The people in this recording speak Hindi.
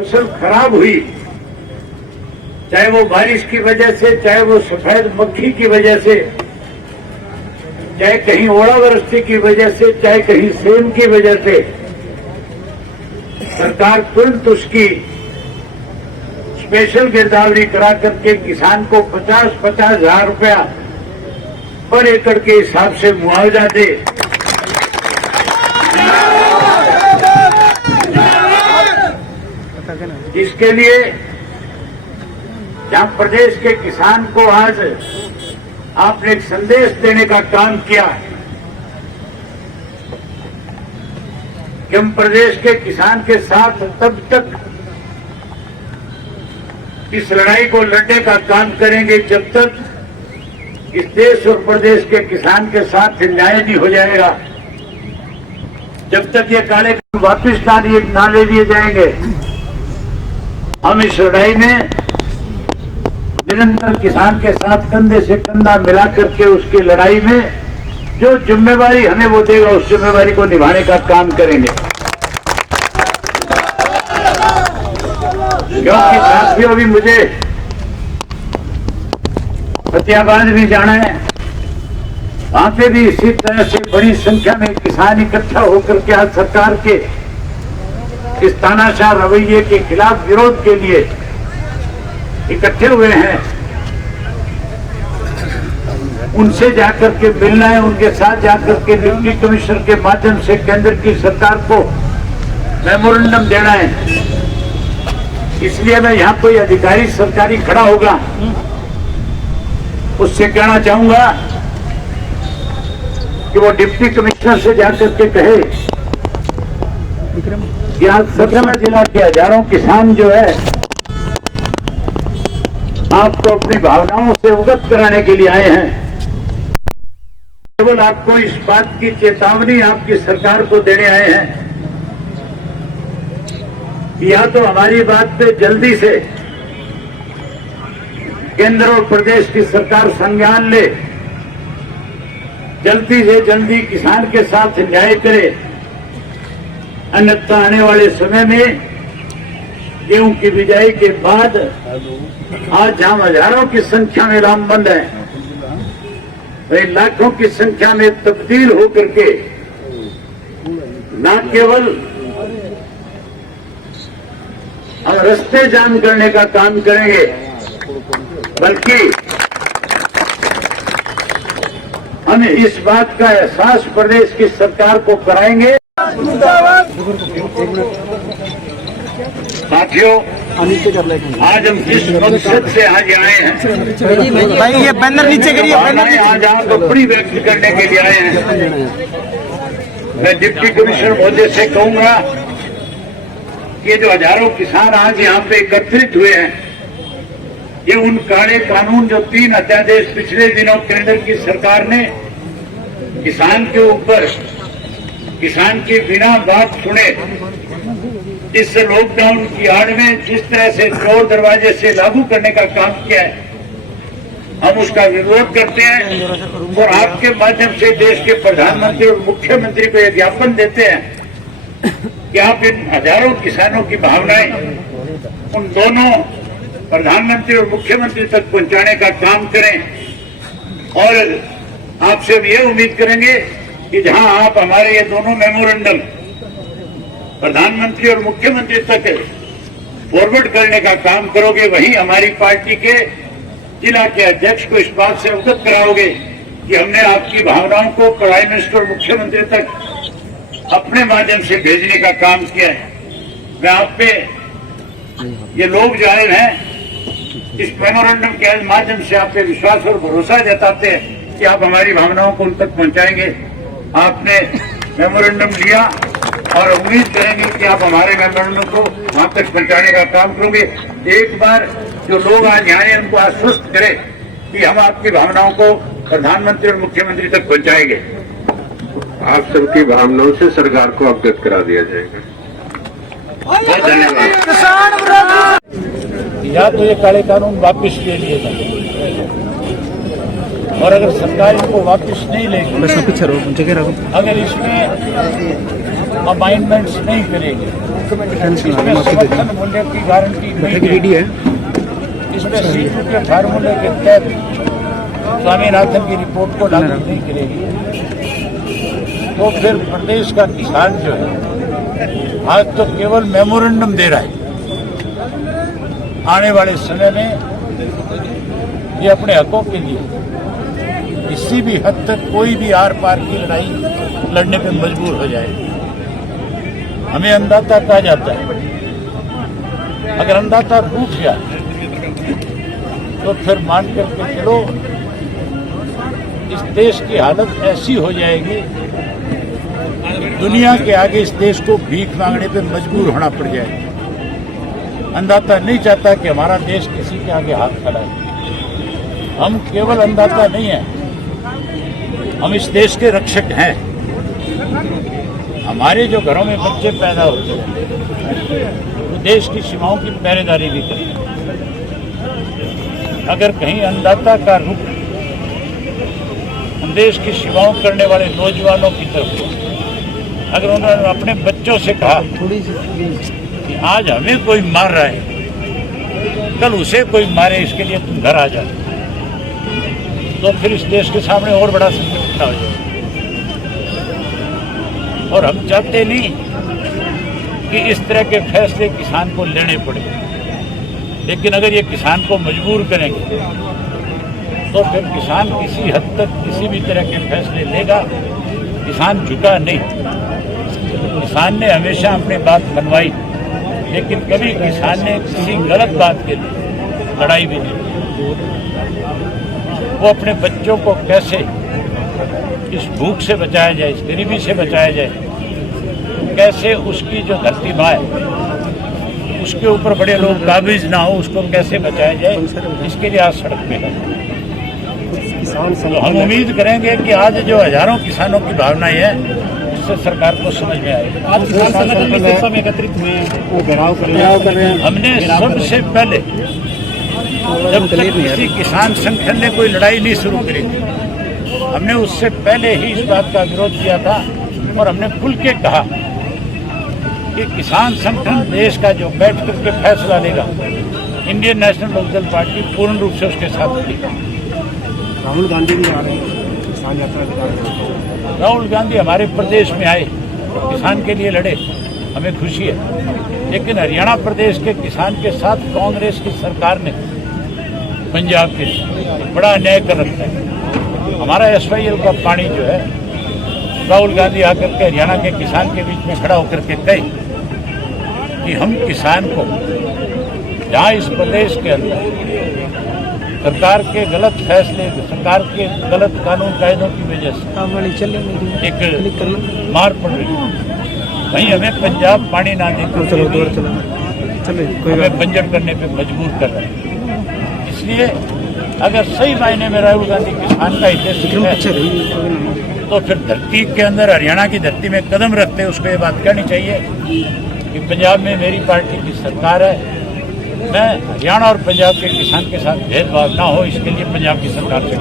फसल खराब हुई, चाहे वो बारिश की वजह से, चाहे वो सफेद मक्खी की वजह से, चाहे कहीं ओलावृष्टि की वजह से, चाहे कहीं सेम की वजह से, सरकार तुरंत उसकी स्पेशल गिरदावरी करा करके किसान को 50-50 हजार रुपया पर एकड़ के हिसाब से मुआवजा दे। इसके लिए जहां प्रदेश के किसान को आज आपने एक संदेश देने का काम किया कि हम प्रदेश के किसान के साथ तब तक इस लड़ाई को लड़ने का काम करेंगे जब तक इस देश और प्रदेश के किसान के साथ न्याय नहीं हो जाएगा, जब तक ये काले कानून वापिस ना ले लिए जाएंगे। हम इस लड़ाई में निरंतर किसान के साथ कंधे से कंधा मिला करके उसकी लड़ाई में जो जिम्मेवारी हमें वो देगा उस जिम्मेवारी को निभाने का काम करेंगे। क्योंकि साथियों अभी मुझे फतेहाबाद भी जाना है, वहां पे भी इसी तरह से बड़ी संख्या में किसान इकट्ठा होकर के आज सरकार के इस तानाशाह रवैये के खिलाफ विरोध के लिए इकट्ठे हुए हैं। उनसे जाकर के मिलना है, उनके साथ जाकर के डिप्टी कमिश्नर के माध्यम से केंद्र की सरकार को मेमोरेंडम देना है। इसलिए मैं यहाँ कोई अधिकारी सरकारी खड़ा होगा उससे कहना चाहूंगा कि वो डिप्टी कमिश्नर से जाकर के कहे कि आज सतना जिला के हजारों किसान जो है आपको अपनी भावनाओं से अवगत कराने के लिए आए हैं। केवल आपको इस बात की चेतावनी आपकी सरकार को देने आए हैं या तो हमारी बात पे जल्दी से केंद्र और प्रदेश की सरकार संज्ञान ले, जल्दी से जल्दी किसान के साथ न्याय करे, अन्यथा आने वाले समय में गेहूं की बिजाई के बाद आज जहां हजारों की संख्या में लामबंद है, वे लाखों की संख्या में तब्दील होकर के न केवल हम रास्ते जाम करने का काम करेंगे बल्कि हम इस बात का एहसास प्रदेश की सरकार को कराएंगे। साथियों, आज हम जिस मकसद से आज आए हैं, भाई ये बैनर नीचे करिए, आज आप अपनी व्यक्त करने के लिए आए हैं। मैं डिप्टी कमिश्नर महोदय से कहूंगा कि जो हजारों किसान आज यहाँ पे एकत्रित हुए हैं, ये उन काले कानून जो 3 अध्यादेश पिछले दिनों केंद्र की सरकार ने किसान के ऊपर, किसान की बिना बात सुने इस लॉकडाउन की आड़ में जिस तरह से चोर दरवाजे से लागू करने का काम किया है, हम उसका विरोध करते हैं और आपके माध्यम से देश के प्रधानमंत्री और मुख्यमंत्री को यह ज्ञापन देते हैं कि आप इन हजारों किसानों की भावनाएं उन दोनों प्रधानमंत्री और मुख्यमंत्री तक पहुंचाने का काम करें। और आपसे हम ये उम्मीद करेंगे कि जहां आप हमारे ये दोनों मेमोरेंडम प्रधानमंत्री और मुख्यमंत्री तक फॉरवर्ड करने का काम करोगे, वहीं हमारी पार्टी के जिला के अध्यक्ष को इस बात से अवगत कराओगे कि हमने आपकी भावनाओं को प्राइम मिनिस्टर और मुख्यमंत्री तक अपने माध्यम से भेजने का काम किया है। मैं आप पे ये लोग जो आए हैं इस मेमोरेंडम के माध्यम से आप पे विश्वास और भरोसा जताते हैं कि आप हमारी भावनाओं को उन तक पहुंचाएंगे। आपने मेमोरेंडम लिया और उम्मीद करेंगे कि आप हमारे मेमोरेंडम को वहां तक पहुंचाने का काम करोगे। एक बार जो लोग आज यहाँ आए उनको आश्वस्त करें कि हम आपकी भावनाओं को प्रधानमंत्री और मुख्यमंत्री तक पहुंचाएंगे। आप सबकी भावनाओं से सरकार को अवगत करा दिया जाएगा। बहुत धन्यवाद। या तो ये काले कानून वापिस ले लिए जाए और अगर सरकार इनको वापिस नहीं लेगी, अगर इसमें अमाइंडमेंट्स नहीं करेगी इसमें समर्थन मूल्य की गारंटी नहीं है। इसमें सीटू के फार्मूले के तहत स्वामीनाथन की रिपोर्ट को लागू नहीं करेगी तो फिर प्रदेश का किसान जो है आज तो केवल मेमोरेंडम दे रहा है। आने वाले समय में ये अपने हकों के लिए किसी भी हद तक कोई भी आर पार की लड़ाई लड़ने पे मजबूर हो जाए। हमें अंधाता कहा जाता है, अगर अंधाता रूठ जाए तो फिर मान करके चलो इस देश की हालत ऐसी हो जाएगी, दुनिया के आगे इस देश को भीख मांगने पे मजबूर होना पड़ जाएगा। अंधाता नहीं चाहता कि हमारा देश किसी के आगे हाथ फैलाए। हम केवल अंधाता नहीं है, हम इस देश के रक्षक हैं। हमारे जो घरों में बच्चे पैदा होते हैं वो देश की सीमाओं की पहरेदारी भी करते हैं। अगर कहीं अंधाता का रुख देश की सेवाओं करने वाले नौजवानों की तरफ, अगर उन्होंने अपने बच्चों से कहा कि आज हमें कोई मार रहा है, कल उसे कोई मारे, इसके लिए तुम घर आ जाओ, तो फिर इस देश के सामने और बड़ा संकट खड़ा हो जाएगा। और हम चाहते नहीं कि इस तरह के फैसले किसान को लेने पड़े, लेकिन अगर ये किसान को मजबूर करेंगे तो फिर किसान किसी हद तक किसी भी तरह के फैसले लेगा। किसान झुका नहीं, किसान ने हमेशा अपनी बात मनवाई, लेकिन कभी किसान ने किसी गलत बात के लिए लड़ाई भी नहीं। वो अपने बच्चों को कैसे इस भूख से बचाया जाए, इस गरीबी से बचाया जाए, कैसे उसकी जो धरती माँ है उसके ऊपर बड़े लोग काबिज ना हो, उसको कैसे बचाया जाए, इसके लिए आज सड़क पे है। तो हम उम्मीद करेंगे कि आज जो हजारों किसानों की भावनाएं हैं उससे सरकार को समझ में आएगी। आज किसान संगठन किस दिशा में एकत्रित हुए हैं, वो घेराव कर रहे हैं। हमने सबसे पहले जब तक किसी किसान संगठन ने कोई लड़ाई नहीं शुरू करी थी, हमने उससे पहले ही इस बात का विरोध किया था और हमने खुल के कहा कि किसान संगठन देश का जो बैठ करके फैसला लेगा, इंडियन नेशनल लोकदल पार्टी पूर्ण रूप से उसके साथ थी। राहुल गांधी भी आ रहे हैं किसान यात्रा के दौरान। राहुल गांधी हमारे प्रदेश में आए, किसान के लिए लड़े, हमें खुशी है। लेकिन हरियाणा प्रदेश के किसान के साथ कांग्रेस की सरकार ने पंजाब के बड़ा अन्याय कर रखा है। हमारा SYL का पानी जो है, राहुल गांधी आकर के हरियाणा के किसान के बीच में खड़ा होकर के कहे कि हम किसान को जहाँ इस प्रदेश के अंदर सरकार के गलत फैसले, सरकार के गलत कानून कायदों की वजह से एक मार पड़ रही है, वहीं हमें पंजाब पानी ना देकर हमें बंजर करने पे मजबूर कर रहे हैं। इसलिए अगर सही मायने में राहुल गांधी किसान का हित है तो फिर धरती के अंदर, हरियाणा की धरती में कदम रखते उसको ये बात कहनी चाहिए कि पंजाब में मेरी पार्टी की सरकार है, मैं हरियाणा और पंजाब के किसान के साथ भेदभाव ना हो, इसके लिए पंजाब की सरकार से